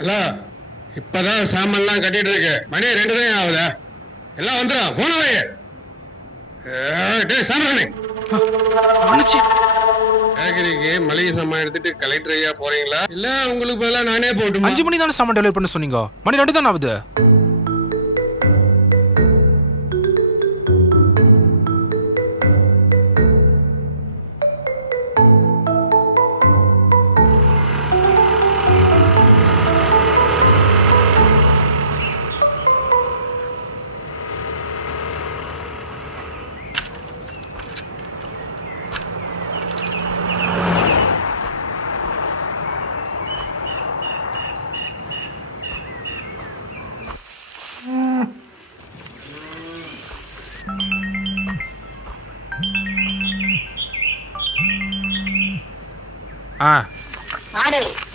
Hello, இப்பதான் சாமான்லாம் கட்டிட்டு இருக்கு. மணி 2 தான் ஆகுதா? எல்லாம் வந்துடும். போனவே சாமானே பேக்கரிக்கு மளிகை சாமான் எடுத்துட்டு கலெக்டர் ஐயா போறீங்களா? இல்ல உங்களுக்கு பதிலாக நானே போட்டு 5 மணி தானே சாமான் டெலிவரி பண்ண சொன்னீங்க. மணி 2 தானே ஆகுது.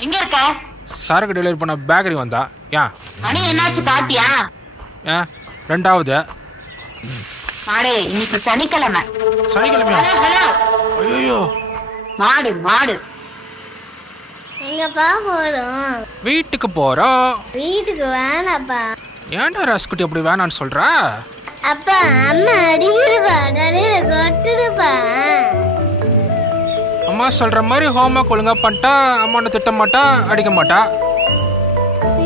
எங்க இருக்க? சாருக்கு டெலிவரி பண்ண பேக்கரி வந்தா. ஏன் மணி என்னாச்சு பாத்தியா? ஏன் 2ஆவது? மாடு இன்னைக்கு சனிக்கிழமை. சனிக்கிழமையா? ஐயோ மாடு மாடு எங்கப்பா போறோம்? வீட்டுக்கு போறோம். வீட்டுக்கு வேணாப்பா. ஏன்டா ராஸ்குட்டி அப்படி வேணான்னு சொல்ற? அப்பா அம்மா அடிக்கிறப்பா, நிறைய கொட்டுதுப்பா. அம்மா சொல்ற மாதிரி ஹோம்ஒர்க் ஒழுங்கா பண்ணிட்டா அம்மா ஒன்று திட்ட மாட்டா, அடிக்க மாட்டா.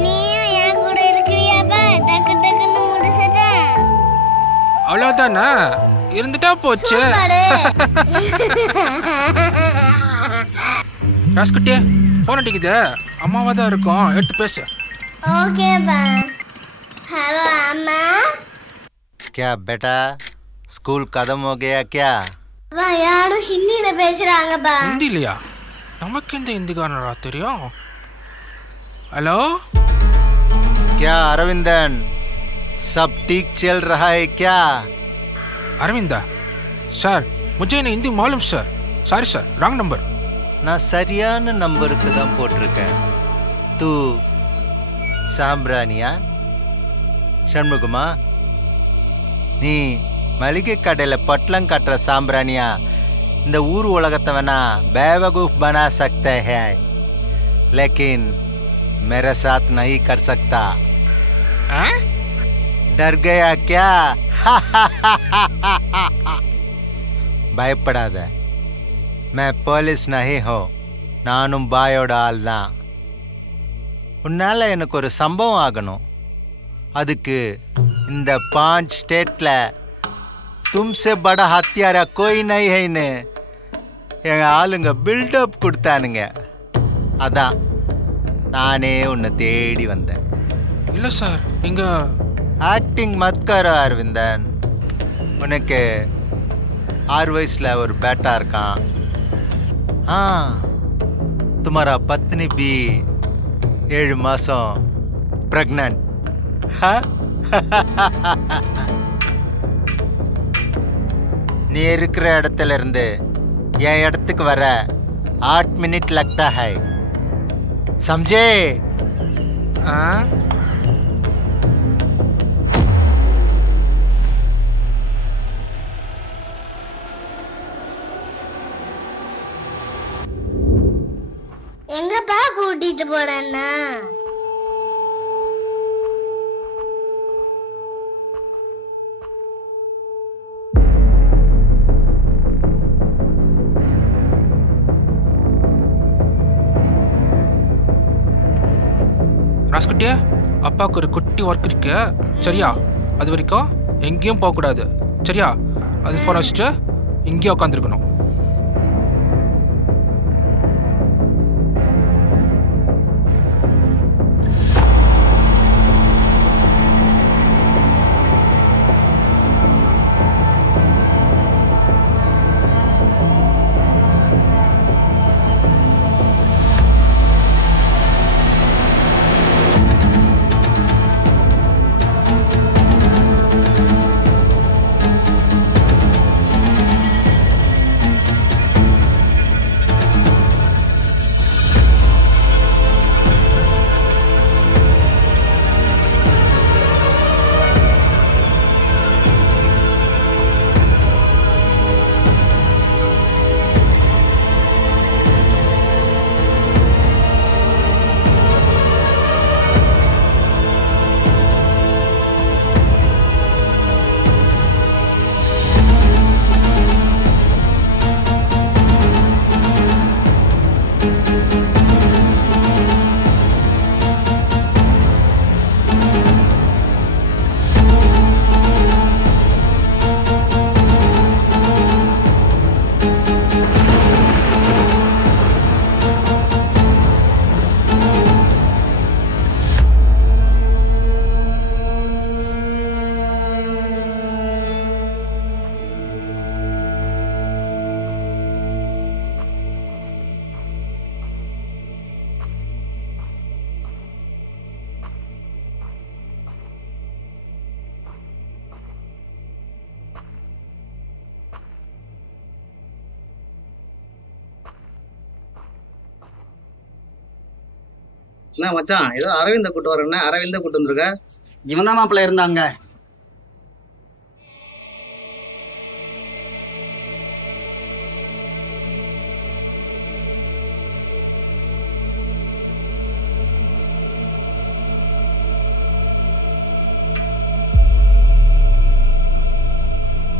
நீயும் என் கூட இருக்கிறியாப்பா? டக்கு டக்குன்னு முடிச்சிட்டேன். அவ்வளோதானே, இருந்துட்டா போச்சு. ராஸ்குட்டி ஃபோன் அடிக்குது. அம்மாவா தான் இருக்கும், எடுத்து பேசு. ஓகேப்பா. हेलो अम्मा। क्या बेटा स्कूल खत्म हो गया क्या? வா யாரும் ஹிந்தில பேசுறாங்கப்பா. ஹிந்திலையா? நமக்கு இந்த ஹிந்திக்காரனா தெரியும்? हेलो क्या अरविंदन सब ठीक चल रहा है क्या? अरविंदा सर मुझे ना हिंदी मालूम sir. Sorry sir, wrong number. நான் சரியான நம்பருக்கு தான் போட்டிருக்கேன். தூ சாம்பிராணியா ஷண்முகமா? நீ மளிகை கடையில் பொட்டலம் கட்டுற சாம்பிராணியா? இந்த ஊர் உலகத்தை வேணா बेवकूफ बना सकते हैं लेकिन मेरे साथ नहीं कर सकता. डर गया क्या? பயப்படாத, मैं போலீஸ் नहीं हो, நானும் பாயோட ஆள் தான். உன்னால் எனக்கு ஒரு சம்பவம் ஆகணும். அதுக்கு இந்த 5 ஸ்டேட்டில் तुमसे बड़ा हत्यारा कोई नहीं हैன்னு எங்கள் ஆளுங்க பில்டப் கொடுத்தானுங்க. அதான் நானே உன்னை தேடி வந்தேன். இல்லை சார், நீங்கள் ஆக்டிங் மத் கரோ அரவிந்தன். உனக்கு 6 வயசில் ஒரு பேட்டா இருக்கான். तुम्हारा पत्नी भी 7 மாதம் प्रेग्नेंट. நீ இருக்கிற இடத்துல இருந்து என் இடத்துக்கு வர 8 மினிட் लगता है, समझे? எங்கப்பா கூட்டிட்டு போறேன்னா? ராஸ்குட்டியா, அப்பாவுக்கு ஒரு குட்டி ஒர்க் இருக்கு சரியா? அது வரைக்கும் எங்கேயும் போகக்கூடாது சரியா? அது ஃபோன் வச்சுட்டு இங்கேயே உட்காந்துருக்கணும். என்ன மச்சான் ஏதோ அரவிந்த கூட்டு வரேன்னா அரவிந்த கூட்டு வந்துருக்க. இவன் தான் மாப்பிள்ள இருந்தாங்க.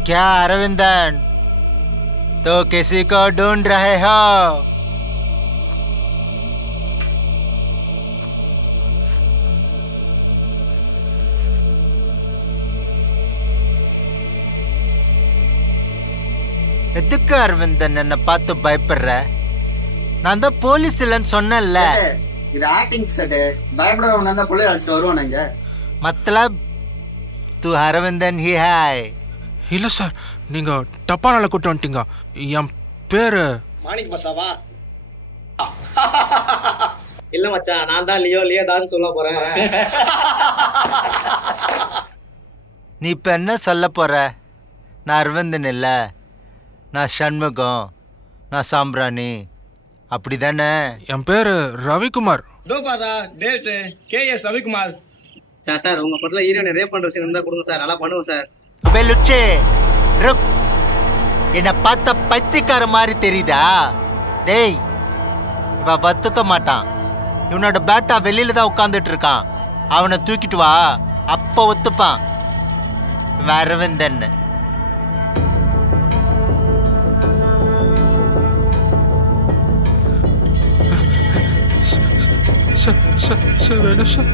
क्या अरविंदन तो किसी को ढूंढ रहे हो? எதுக்கு அரவிந்தன் என்ன பார்த்து பயப்படுற? நான் தான் போலீஸ் இல்லைன்னு சொன்னேன்ல. இது ஆக்டிங் செட். பயப்படுறவங்க தான் புள்ளைய அழைச்சிட்டு வருவானுங்க. मतलब तू अरविंदन ही है? இல்லை சார், நீங்கள் தப்பா நாளை கூட்டு வந்துட்டீங்க. என் பேர் மாணிக் பசாவா? இல்ல மச்சான், நான் தான் லியோ தான் சொல்ல போறேன். நீ இப்போ என்ன சொல்ல போற? நான் அரவிந்தன் இல்லை, நான் சண்முகம், நான் சாம்பிராணி, அப்படி தானே? என் பேர் ரவிக்குமார். KS ரவிக்குமார். சார் உங்க படத்துல ஹீரோனை ரேப் பண்ற சீன் இருந்தா கொடுங்க சார், நல்லா பண்ணுவோம் சார். அபே லுச்சே, ருக். என்ன பார்த்த பைத்தியக்கார மாதிரி தெரியுதா? டேய், இவ பத்துக்க மாட்டான். இவனோட பேட்டா வெளியில தான் உட்காந்துட்டு இருக்கான். அவனை தூக்கிட்டு வா, அப்ப ஒத்துப்பான். இவன் அரவிந்தன். வேணும் சார்.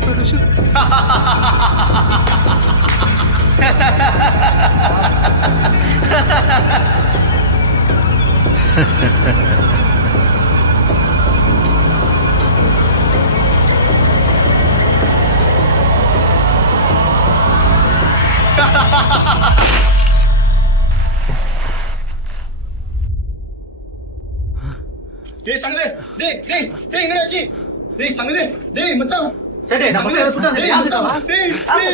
டேய் சங்கதே, டேய் எங்கடாச்சி? டேய் சங்கதே, டேய் மச்சான். சேட்டே நம்ம சேர சுட்டாங்க. டேய் மச்சான். செட்டு.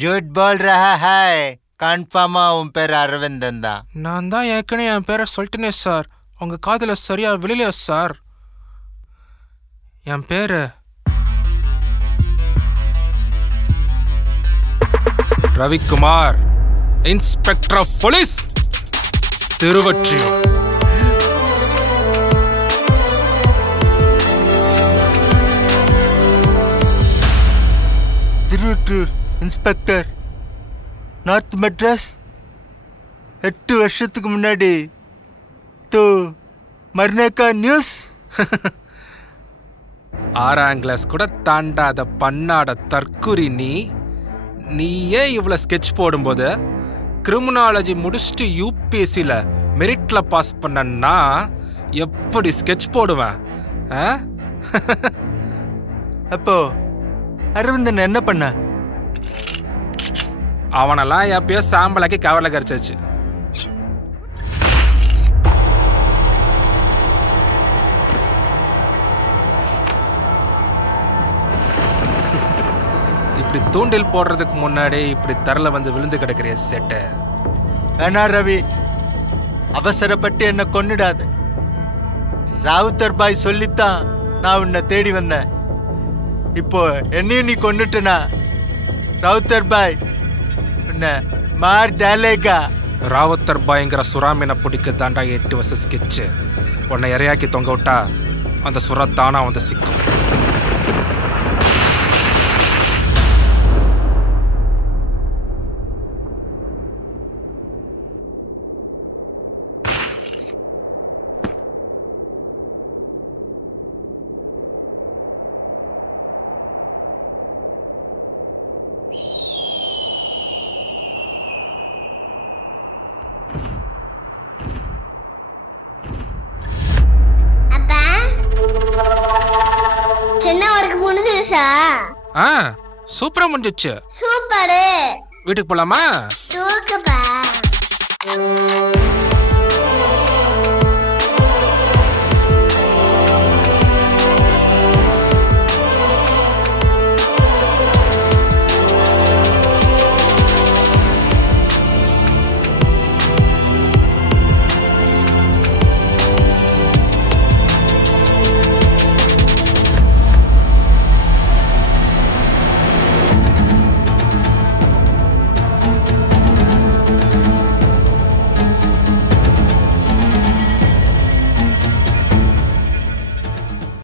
झूठ बोल रहा है, கன்ஃபார்மா உன் பேர் அரவிந்தன் தான்? நான் தான் ஏற்கனவே என் பேரை சொல்லிட்டேனே சார். உங்கள் காதில் சரியா விழலையா சார்? என் பேர் Ravikumar, inspector of police, Tiruvottiyur. Tiruvottiyur inspector, north Madras. 8 வருஷத்துக்கு முன்னாடி தோ மர்னேக்கா நியூஸ். 6ஆம் கிளாஸ் கூட தாண்டாத பண்ணாட தற்குறி நீயே இவ்வளோ ஸ்கெட்ச் போடும்போது கிரிமினாலஜி முடிச்சுட்டு யூபிஎஸ்சியில் மெரிட்டில் பாஸ் பண்ணன்னா எப்படி ஸ்கெட்ச் போடுவேன்? அப்போ அரவிந்தன் என்ன பண்ண? அவனெல்லாம் எப்பயோ சாம்பலாக்கி கவரில் கரைச்சாச்சு. இப்படி தூண்டில் போடுறதுக்கு முன்னாடி இப்படி தரல வந்து விழுந்து கிடக்கிற செட்டை. வேணா ரவி, அவசரப்பட்டு என்ன கொன்னுடாது. ராவுத்தர் பாய் சொல்லித்தான் நான் உன்னை தேடி வந்தேன். இப்போ என்னையும் நீ கொன்னுட்டனா ராவுத்தர் பாய் உன்னை மார் டாலேகா. ராவுத்தர் பாய்ங்கிற சுறாமீனை பிடிக்க தாண்டா 8 வருஷம் ஸ்கெட்சு. உன்னை இறையாக்கி தொங்க விட்டா அந்த சுறா தானா வந்து சிக்கும். அப்பா முடிஞ்சிச்சா? சூப்பரா முடிஞ்சிச்சு. சூப்பரு. வீட்டுக்கு போலாமா? தூக்குப்பா.